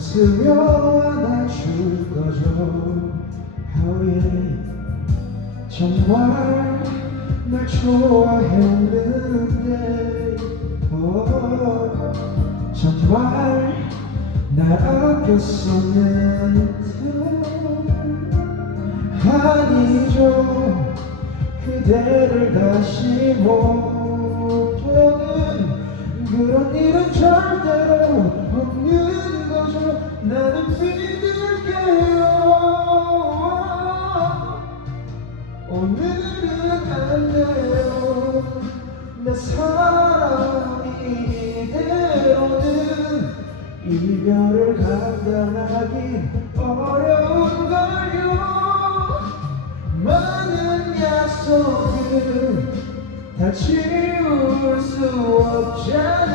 스며안아줄 거죠 oh yeah. 정말 날 좋아했는데 oh, 정말 날 아꼈었는데 아니죠 그대를 다시 못 보는 그런 일은 절대로 나는 믿을게요 오늘은 안 돼요 내 사랑이 이대로는 이별을 감당하기 어려운 걸요 많은 약속을 다 지울 수 없잖아